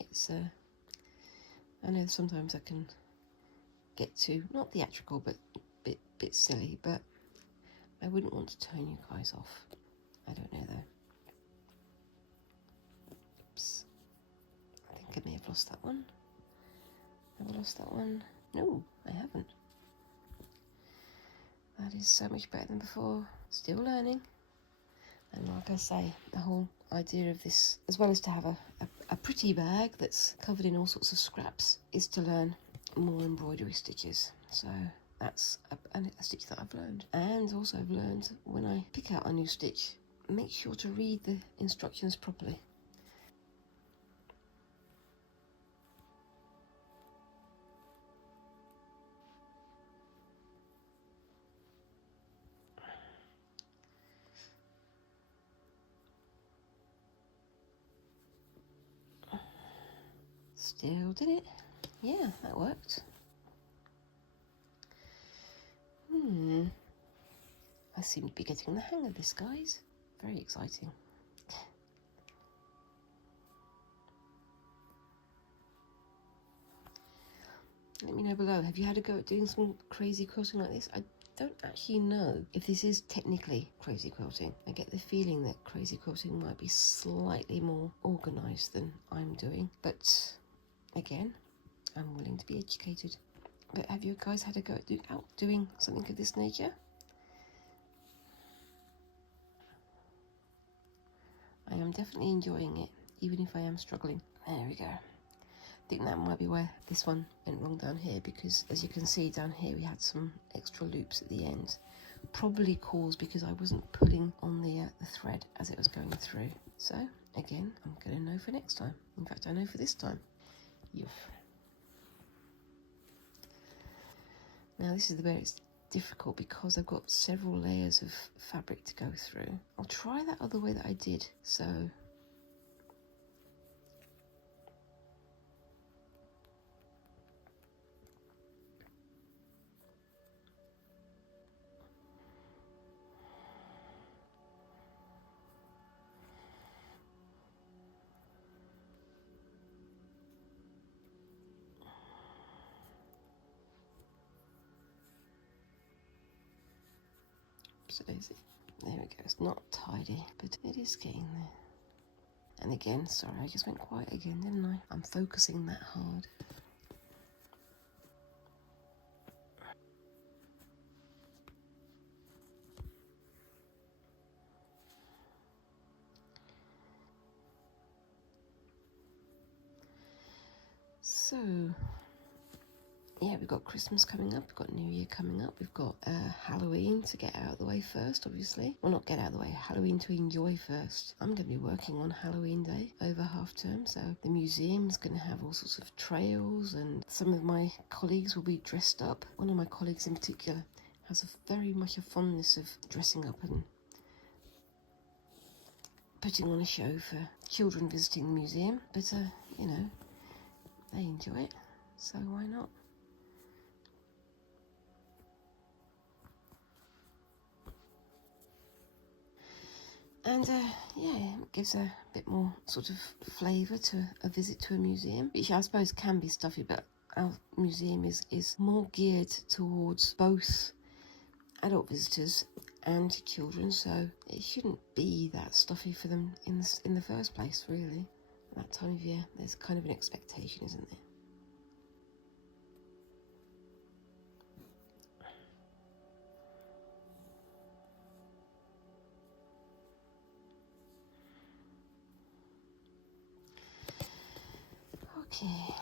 It's I know sometimes I can get too, not theatrical, but bit silly, but I wouldn't want to turn you guys off. I don't know though. Oops. I think I may have lost that one. Have I lost that one? No, I haven't. That is so much better than before. Still learning. And like I say, the whole idea of this, as well as to have a pretty bag that's covered in all sorts of scraps, is to learn more embroidery stitches. So that's a stitch that I've learned. And also I've learned when I pick out a new stitch, make sure to read the instructions properly. Still did it. Yeah, that worked. I seem to be getting the hang of this, guys. Very exciting. Let me know below, have you had a go at doing some crazy quilting like this? I don't actually know if this is technically crazy quilting. I get the feeling that crazy quilting might be slightly more organised than I'm doing, but again, I'm willing to be educated. But have you guys had a go at doing something of this nature? I am definitely enjoying it, even if I am struggling. There we go. I think that might be where this one went wrong down here, because as you can see down here we had some extra loops at the end. Probably caused because I wasn't pulling on the thread as it was going through. So again, I'm going to know for next time. In fact, I know for this time. Yuff. Now this is where it's difficult because I've got several layers of fabric to go through. I'll try that other way that I did. So there we go. It's not tidy, but it is getting there. And again, sorry, I just went quiet again, didn't I? I'm focusing that hard. So yeah, we've got Christmas coming up, we've got New Year coming up, we've got Halloween to get out of the way first, obviously. Well, not get out of the way, Halloween to enjoy first. I'm going to be working on Halloween Day over half term, so the museum's going to have all sorts of trails, and some of my colleagues will be dressed up. One of my colleagues in particular has very much a fondness of dressing up and putting on a show for children visiting the museum, but you know, they enjoy it, so why not? And yeah, it gives a bit more sort of flavour to a visit to a museum, which I suppose can be stuffy, but our museum is more geared towards both adult visitors and children, so it shouldn't be that stuffy for them in the first place, really. At that time of year, there's kind of an expectation, isn't there? Okay,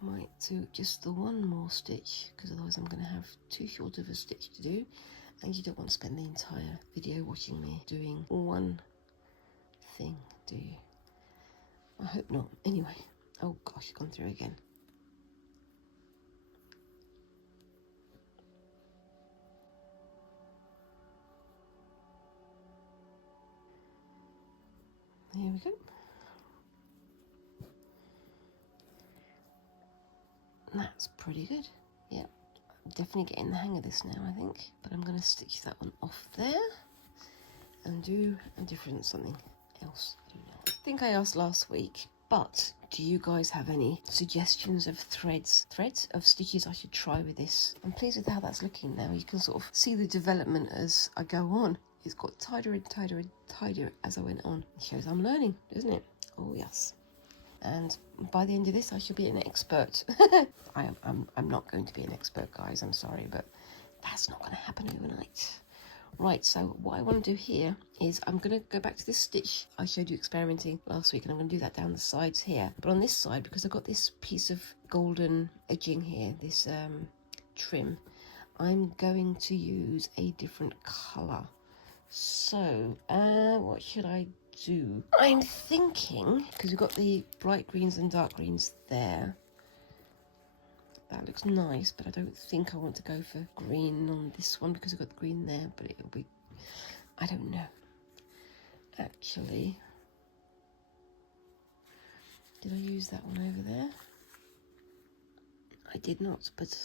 might do just the one more stitch, because otherwise I'm going to have too short of a stitch to do, and you don't want to spend the entire video watching me doing one thing, do you? I hope not. Anyway, oh gosh, I've gone through again. Here we go. That's pretty good. Yeah, I'm definitely getting the hang of this now, I think. But I'm going to stitch that one off there and do a different something else. I don't know. I think I asked last week, but do you guys have any suggestions of threads of stitches I should try with this? I'm pleased with how that's looking now. You can sort of see the development as I go on. It's got tighter and tighter and tighter as I went on. It shows I'm learning, doesn't it? Oh yes. And by the end of this, I shall be an expert. I'm not going to be an expert, guys. I'm sorry, but that's not going to happen overnight. Right, so what I want to do here is I'm going to go back to this stitch I showed you experimenting last week, and I'm going to do that down the sides here. But on this side, because I've got this piece of golden edging here, this trim, I'm going to use a different colour. So, what should I do? I'm thinking, because we've got the bright greens and dark greens there. That looks nice, but I don't think I want to go for green on this one because I've got the green there, but it'll be, I don't know. Actually, did I use that one over there? I did not, but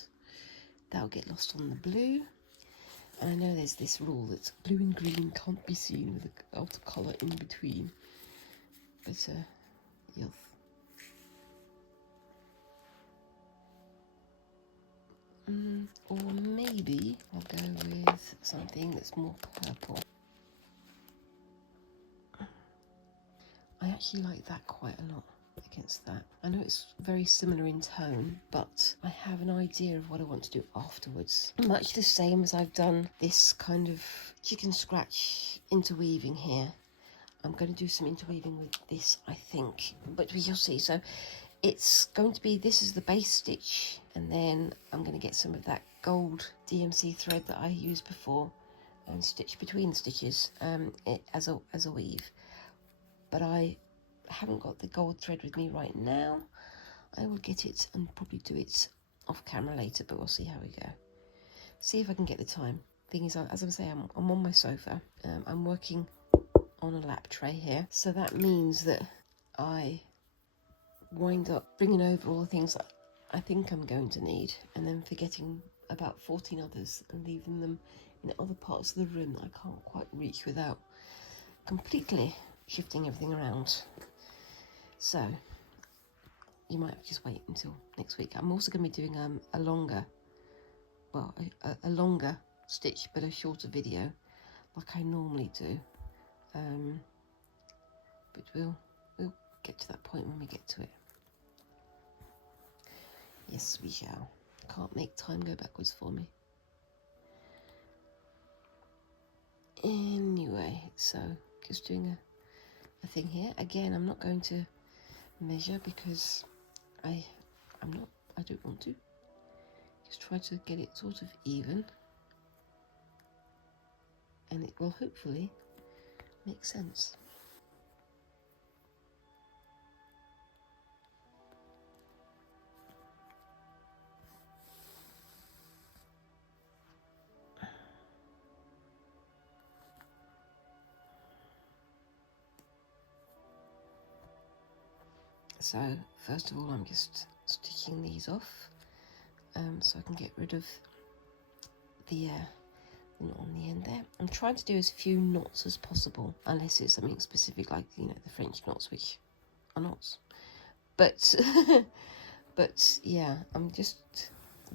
that'll get lost on the blue. And I know there's this rule that blue and green can't be seen with a outer colour in between. But, yes. Or maybe I'll go with something that's more purple. I actually like that quite a lot against that. I know it's very similar in tone, but I have an idea of what I want to do afterwards. Much the same as I've done this kind of chicken scratch interweaving here. I'm going to do some interweaving with this, I think, but we shall see. So it's going to be, this is the base stitch, and then I'm going to get some of that gold DMC thread that I used before and stitch between the stitches as a weave. But I haven't got the gold thread with me right now. I will get it and probably do it off camera later, but we'll see how we go. See if I can get the time. Thing is, as I'm saying, I'm on my sofa. I'm working on a lap tray here, so that means that I wind up bringing over all the things that I think I'm going to need, and then forgetting about 14 others and leaving them in other parts of the room that I can't quite reach without completely shifting everything around. So you might have to just wait until next week. I'm also going to be doing a longer, well, a longer stitch but a shorter video like I normally do. But we'll get to that point when we get to it. Yes, we shall. Can't make time go backwards for me. Anyway, so just doing a thing here. Again, I'm not going to measure because I don't want to. Just try to get it sort of even, and it will hopefully make sense. So first of all, I'm just stitching these off so I can get rid of the knot on the end there. I'm trying to do as few knots as possible, unless it's something specific like, you know, the French knots, which are knots. But, but yeah, I'm just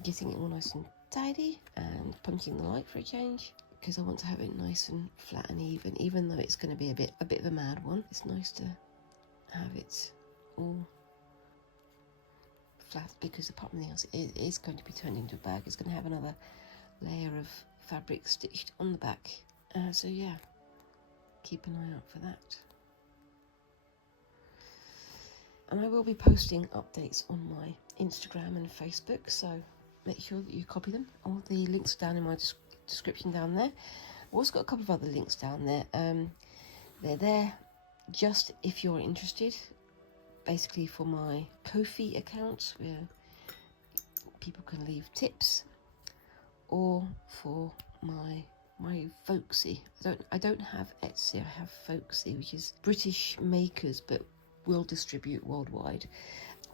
getting it all nice and tidy and punching the light for a change, because I want to have it nice and flat and even though it's going to be a bit of a mad one. It's nice to have it all flat, because apart from anything else, it is going to be turned into a bag. It's going to have another layer of fabric stitched on the back. So yeah, keep an eye out for that. And I will be posting updates on my Instagram and Facebook, so make sure that you copy them. All the links are down in my description down there. I've also got a couple of other links down there. They're there just if you're interested, basically for my Ko-fi account, where people can leave tips, or for my Folksy. I don't have Etsy, I have Folksy, which is British makers but will distribute worldwide.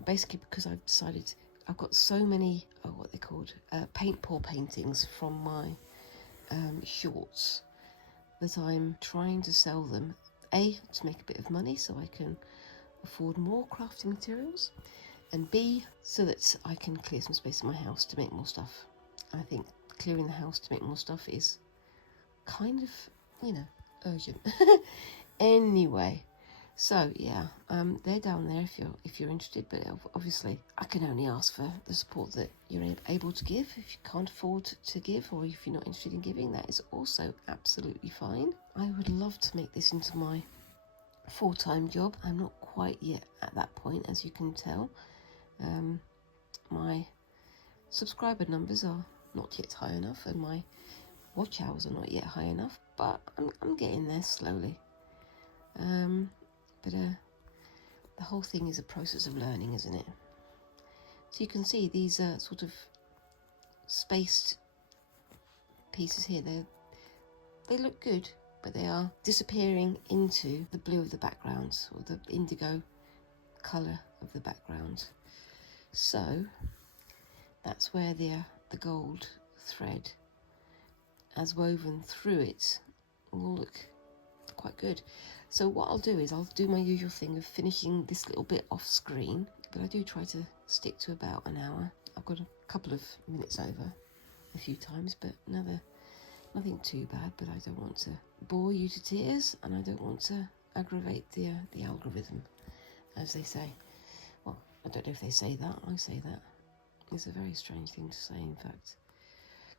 Basically because I've decided I've got so many what they're called paint pour paintings from my shorts that I'm trying to sell them, A, to make a bit of money so I can afford more crafting materials, and B, so that I can clear some space in my house to make more stuff. I think clearing the house to make more stuff is kind of, you know, urgent. Anyway, so yeah, they're down there if you're interested, but obviously I can only ask for the support that you're able to give. If you can't afford to give, or if you're not interested in giving, that is also absolutely fine. I would love to make this into my full-time job. I'm not quite yet at that point, as you can tell. My subscriber numbers are not yet high enough, and my watch hours are not yet high enough, but I'm getting there slowly. But the whole thing is a process of learning, isn't it? So you can see these sort of spaced pieces here. They look good, but they are disappearing into the blue of the background, or the indigo colour of the background. So that's where the gold thread, as woven through it, will look quite good. So what I'll do is I'll do my usual thing of finishing this little bit off screen, but I do try to stick to about an hour. I've got a couple of minutes over a few times, but nothing too bad. But I don't want to bore you to tears, and I don't want to aggravate the algorithm, as they say. Well, I don't know if they say that. I say that. It's a very strange thing to say, in fact,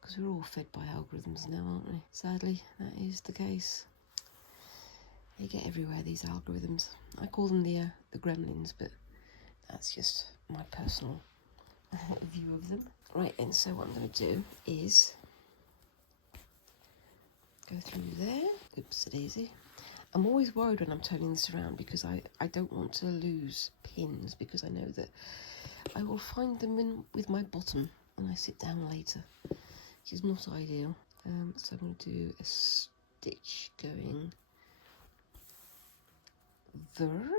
because we're all fed by algorithms now, aren't we? Sadly, that is the case. They get everywhere, these algorithms. I call them the gremlins, but that's just my personal view of them. Right then, so what I'm going to do is go through there. Oops, daisy. I'm always worried when I'm turning this around, because I don't want to lose pins, because I know that I will find them with my bottom when I sit down later, which is not ideal. So I'm going to do a stitch going there.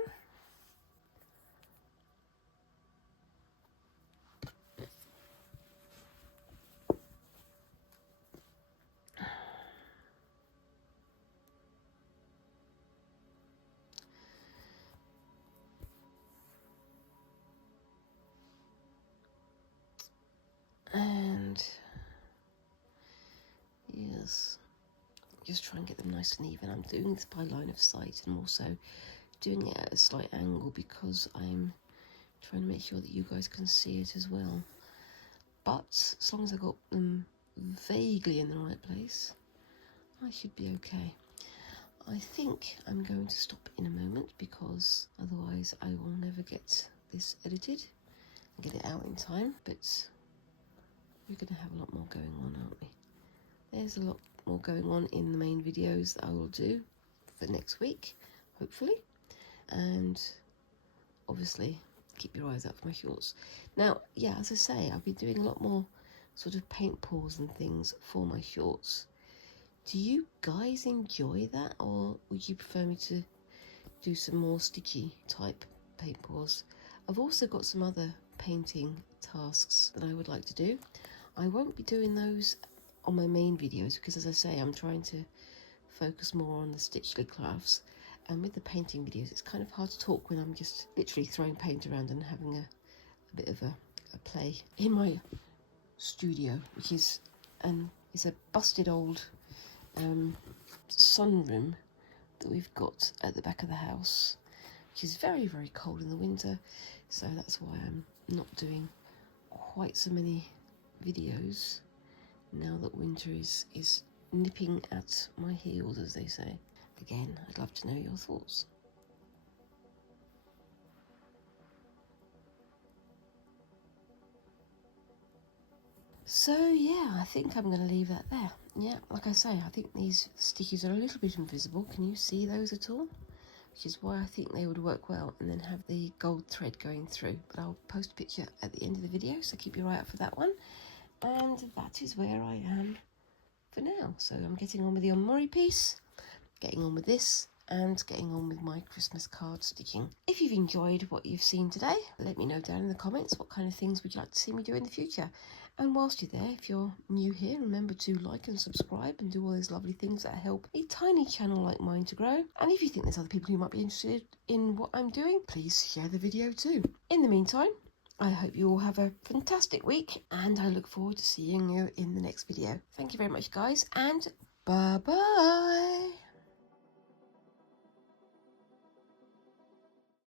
And yes, just try and get them nice and even. I'm doing this by line of sight, and also doing it at a slight angle, because I'm trying to make sure that you guys can see it as well. But as long as I got them vaguely in the right place, I should be okay. I think I'm going to stop in a moment, because otherwise I will never get this edited and get it out in time. But we're going to have a lot more going on, aren't we? There's a lot more going on in the main videos that I will do for next week, hopefully. And obviously keep your eyes out for my shorts. Now, yeah, as I say, I've been doing a lot more sort of paint pours and things for my shorts. Do you guys enjoy that, or would you prefer me to do some more stitchy type paint pours? I've also got some other painting tasks that I would like to do. I won't be doing those on my main videos, because as I say, I'm trying to focus more on the stitchly crafts, and with the painting videos it's kind of hard to talk when I'm just literally throwing paint around and having a bit of a play in my studio, which is it's a busted old sunroom that we've got at the back of the house, which is very, very cold in the winter, so that's why I'm not doing quite so many videos now that winter is nipping at my heels, as they say. Again, I'd love to know your thoughts. So yeah, I think I'm going to leave that there. Yeah, like I say, I think these stitches are a little bit invisible. Can you see those at all? Which is why I think they would work well, and then have the gold thread going through. But I'll post a picture at the end of the video, so keep your eye out for that one. And that is where I am for now. So I'm getting on with the Omori piece, getting on with this, and getting on with my Christmas card stitching. If you've enjoyed what you've seen today, let me know down in the comments what kind of things would you like to see me do in the future. And whilst you're there, if you're new here, remember to like and subscribe and do all those lovely things that help a tiny channel like mine to grow. And if you think there's other people who might be interested in what I'm doing, please share the video too. In the meantime, I hope you all have a fantastic week, and I look forward to seeing you in the next video. Thank you very much, guys, and bye-bye.